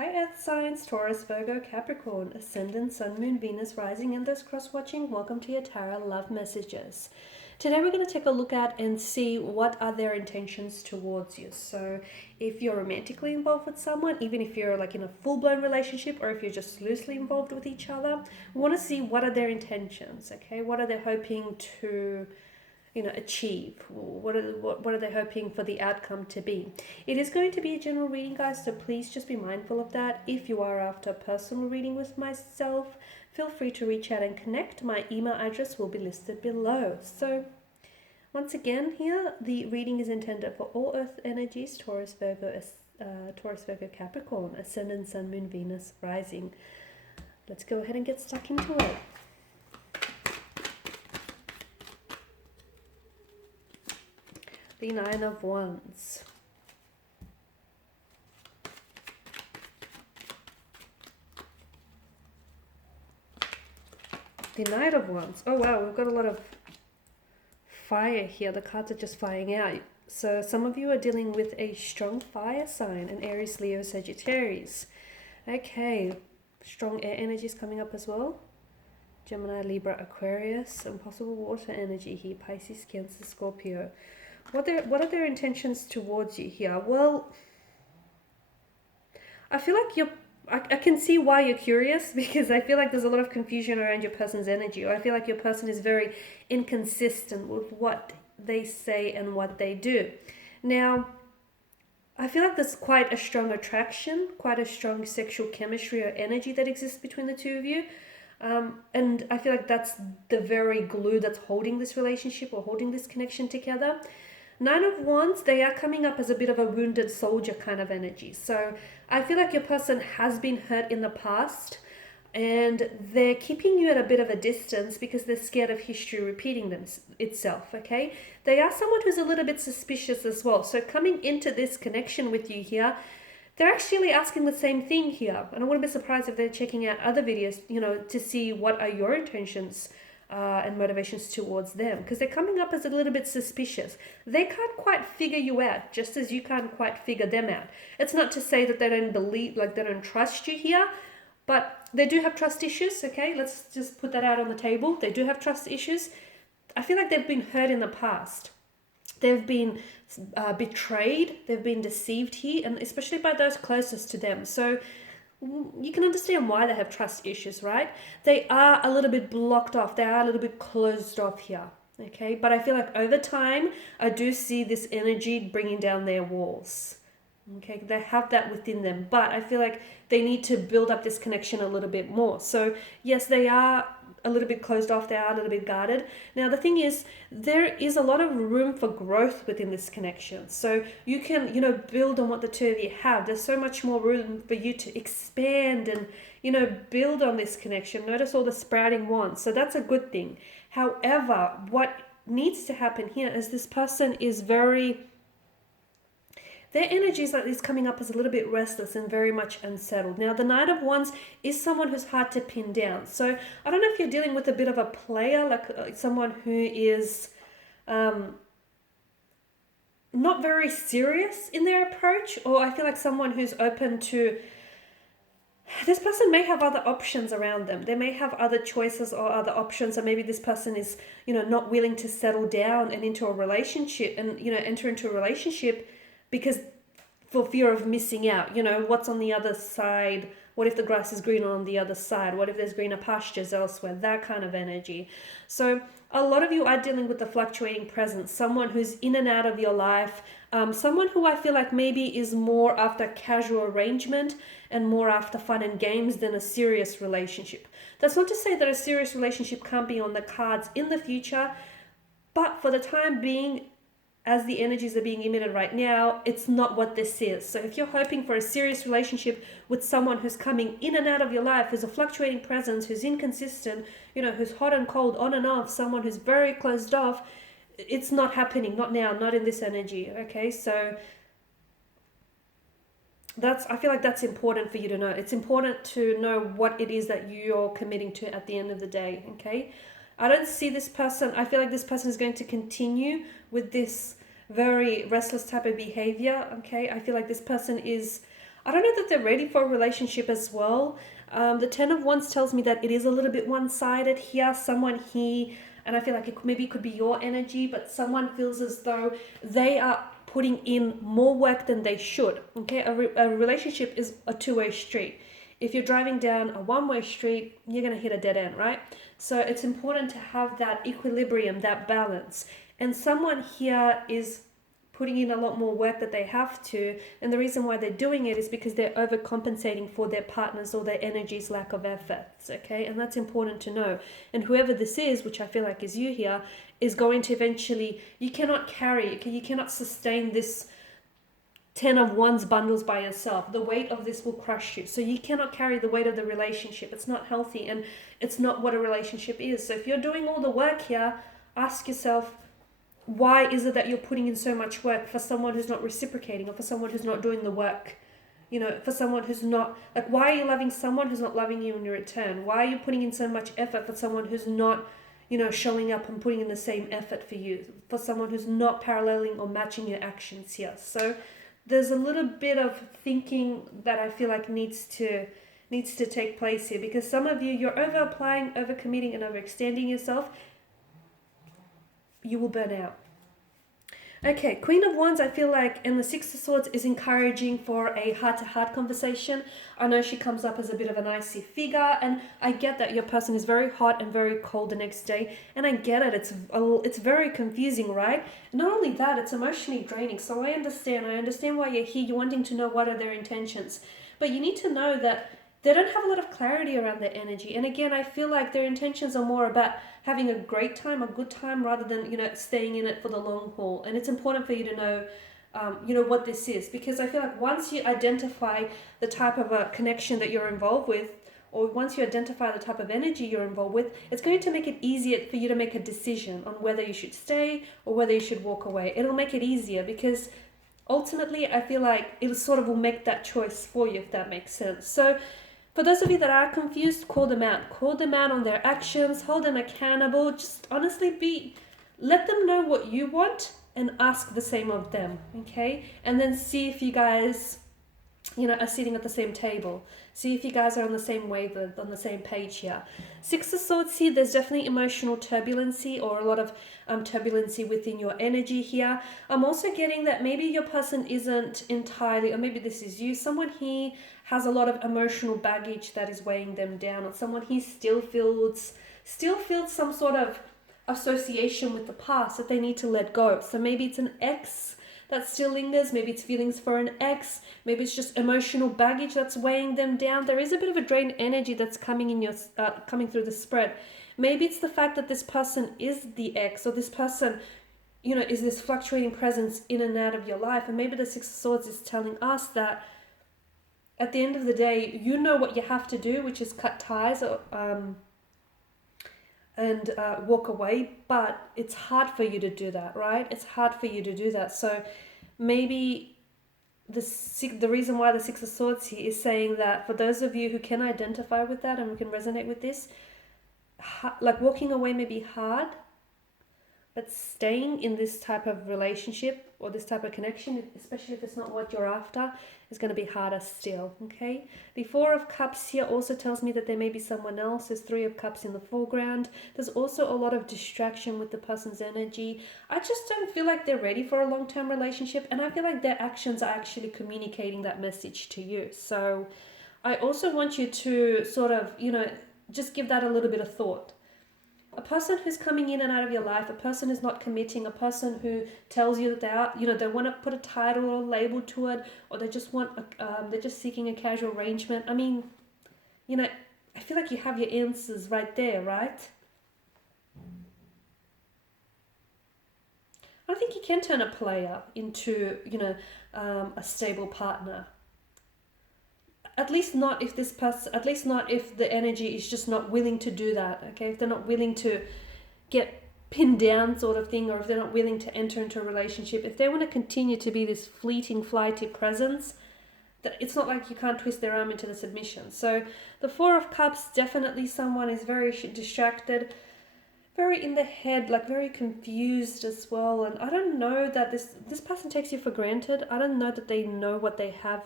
Hi Earth Signs, Taurus, Virgo, Capricorn, Ascendant, Sun, Moon, Venus, Rising, and those cross-watching. Welcome to your Tarot Love Messages. Today we're going to take a look at and see what are their intentions towards you. So if you're romantically involved with someone, even if you're like in a full-blown relationship or if you're just loosely involved with each other, we want to see what are their intentions, okay? What are they hoping to achieve? What are they hoping for the outcome to be? It is going to be a general reading, guys, so please just be mindful of that. If you are after a personal reading with myself, feel free to reach out and connect. My email address will be listed below. So once again, here the reading is intended for all earth energies: Taurus, Virgo, Capricorn, Ascendant, Sun, Moon, Venus, Rising. Let's go ahead and get stuck into it. The Nine of Wands. The Knight of Wands. Oh wow, we've got a lot of fire here. The cards are just flying out. So some of you are dealing with a strong fire sign, an Aries, Leo, Sagittarius. Okay, strong air energies coming up as well. Gemini, Libra, Aquarius, and possible water energy here, Pisces, Cancer, Scorpio. What are their intentions towards you here? Well, I feel like I can see why you're curious, because I feel like there's a lot of confusion around your person's energy, or I feel like your person is very inconsistent with what they say and what they do. Now, I feel like there's quite a strong attraction, quite a strong sexual chemistry or energy that exists between the two of you. And I feel like that's the very glue that's holding this relationship or holding this connection together. Nine of Wands, they are coming up as a bit of a wounded soldier kind of energy. So I feel like your person has been hurt in the past and they're keeping you at a bit of a distance because they're scared of history repeating itself, okay? They are someone who's a little bit suspicious as well. So coming into this connection with you here, they're actually asking the same thing here. And I wouldn't be surprised if they're checking out other videos, to see what are your intentions and motivations towards them, because they're coming up as a little bit suspicious. They can't quite figure you out, just as you can't quite figure them out. It's not to say that they don't believe, like they don't trust you here, but they do have trust issues, okay? Let's just put that out on the table. They do have trust issues. I feel like they've been hurt in the past. They've been betrayed, they've been deceived here, and especially by those closest to them. So you can understand why they have trust issues, right? They are a little bit blocked off. They are a little bit closed off here, okay? But I feel like over time, I do see this energy bringing down their walls, okay? They have that within them, but I feel like they need to build up this connection a little bit more. So yes, they are a little bit closed off, they are a little bit guarded. Now the thing is, there is a lot of room for growth within this connection. So you can, build on what the two of you have. There's so much more room for you to expand and, build on this connection. Notice all the sprouting wands. So that's a good thing. However, what needs to happen here is this person is their energy is coming up as a little bit restless and very much unsettled. Now, the Knight of Wands is someone who's hard to pin down. So I don't know if you're dealing with a bit of a player, like someone who is not very serious in their approach, or I feel like someone who's open to... This person may have other options around them. They may have other choices or other options, or maybe this person is, not willing to settle down and into a relationship and, enter into a relationship because for fear of missing out, what's on the other side? What if the grass is greener on the other side? What if there's greener pastures elsewhere? That kind of energy. So a lot of you are dealing with the fluctuating presence, someone who's in and out of your life, someone who I feel like maybe is more after casual arrangement and more after fun and games than a serious relationship. That's not to say that a serious relationship can't be on the cards in the future, but for the time being, as the energies are being emitted right now, it's not what this is. So if you're hoping for a serious relationship with someone who's coming in and out of your life, who's a fluctuating presence, who's inconsistent, who's hot and cold, on and off, someone who's very closed off, it's not happening, not now, not in this energy, okay? So I feel like that's important for you to know. It's important to know what it is that you're committing to at the end of the day, okay? I don't see this person, I feel like this person is going to continue with this very restless type of behavior, okay? I feel like this person is I don't know that they're ready for a relationship as well. The Ten of Wands tells me that it is a little bit one-sided here. Someone here, and I feel like maybe it could be your energy, but someone feels as though they are putting in more work than they should. Okay, a relationship is a two-way street. If you're driving down a one-way street, you're going to hit a dead end, right? So it's important to have that equilibrium, that balance. And someone here is putting in a lot more work that they have to, and the reason why they're doing it is because they're overcompensating for their partners or their energy's lack of efforts. Okay, and that's important to know. And whoever this is, which I feel like is you here, is going to eventually, you cannot carry, you cannot sustain this 10 of Wands bundles by yourself. The weight of this will crush you. So you cannot carry the weight of the relationship. It's not healthy, and it's not what a relationship is. So if you're doing all the work here, ask yourself, why is it that you're putting in so much work for someone who's not reciprocating, or for someone who's not doing the work? You know, for someone who's not, like, why are you loving someone who's not loving you in return? Why are you putting in so much effort for someone who's not, you know, showing up and putting in the same effort for you? For someone who's not paralleling or matching your actions here. So there's a little bit of thinking that I feel like needs to take place here, because some of you, you're over applying, over committing, and overextending yourself. You will burn out. Okay, Queen of Wands, I feel like, and the Six of Swords is encouraging for a heart-to-heart conversation. I know she comes up as a bit of an icy figure, and I get that your person is very hot and very cold the next day, and I get it. It's very confusing, right? Not only that, it's emotionally draining. So I understand why you're here. You're wanting to know what are their intentions, but you need to know that they don't have a lot of clarity around their energy. And again, I feel like their intentions are more about having a great time, a good time, rather than, you know, staying in it for the long haul. And it's important for you to know, what this is, because I feel like once you identify the type of a connection that you're involved with, or once you identify the type of energy you're involved with, it's going to make it easier for you to make a decision on whether you should stay or whether you should walk away. It'll make it easier, because ultimately I feel like it sort of will make that choice for you, if that makes sense. So for those of you that are confused, call them out. Call them out on their actions, hold them accountable. Just honestly let them know what you want and ask the same of them, okay? And then see if you guys, are sitting at the same table. See if you guys are on the same wavelength, on the same page here. Six of Swords here, there's definitely emotional turbulency, or a lot of turbulency within your energy here. I'm also getting that maybe your person isn't entirely, or maybe this is you, someone here has a lot of emotional baggage that is weighing them down, or someone here still feels some sort of association with the past that they need to let go. So maybe it's an ex that still lingers, maybe it's feelings for an ex, maybe it's just emotional baggage that's weighing them down. There is a bit of a drained energy that's coming through the spread. Maybe it's the fact that this person is the ex, or this person, is this fluctuating presence in and out of your life. And maybe the Six of Swords is telling us that at the end of the day, you know what you have to do, which is cut ties and walk away, but it's hard for you to do that, right? It's hard for you to do that. So maybe the reason why the Six of Swords here is saying that for those of you who can identify with that and who can resonate with this, like walking away may be hard, but staying in this type of relationship or this type of connection, especially if it's not what you're after, is going to be harder still, okay? The Four of Cups here also tells me that there may be someone else. There's Three of Cups in the foreground. There's also a lot of distraction with the person's energy. I just don't feel like they're ready for a long-term relationship, and I feel like their actions are actually communicating that message to you. So I also want you to sort of, just give that a little bit of thought. A person who's coming in and out of your life, a person who's not committing, a person who tells you that they are, they want to put a title or a label to it, or they just want, they're just seeking a casual arrangement. I mean, I feel like you have your answers right there, right? I think you can turn a player into, a stable partner. At least not if the energy is just not willing to do that, okay? If they're not willing to get pinned down sort of thing, or if they're not willing to enter into a relationship, if they want to continue to be this fleeting, flighty presence, that it's not like you can't twist their arm into the submission. So the Four of Cups, definitely someone is very distracted, very in the head, like very confused as well. And I don't know that this person takes you for granted. I don't know that they know what they have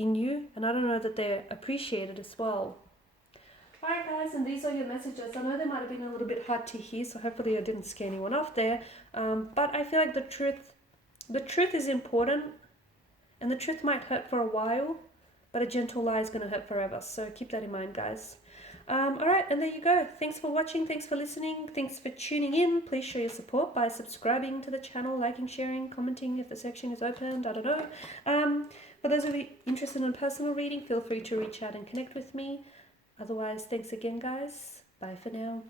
in you, and I don't know that they're appreciated as well. Alright guys, and these are your messages. I know they might have been a little bit hard to hear, so hopefully I didn't scare anyone off there. But I feel like the truth is important, and the truth might hurt for a while, but a gentle lie is going to hurt forever. So keep that in mind, guys. Alright, and there you go. Thanks for watching, thanks for listening, thanks for tuning in. Please show your support by subscribing to the channel, liking, sharing, commenting if the section is opened, I don't know. For those of you interested in personal reading, feel free to reach out and connect with me. Otherwise, thanks again, guys. Bye for now.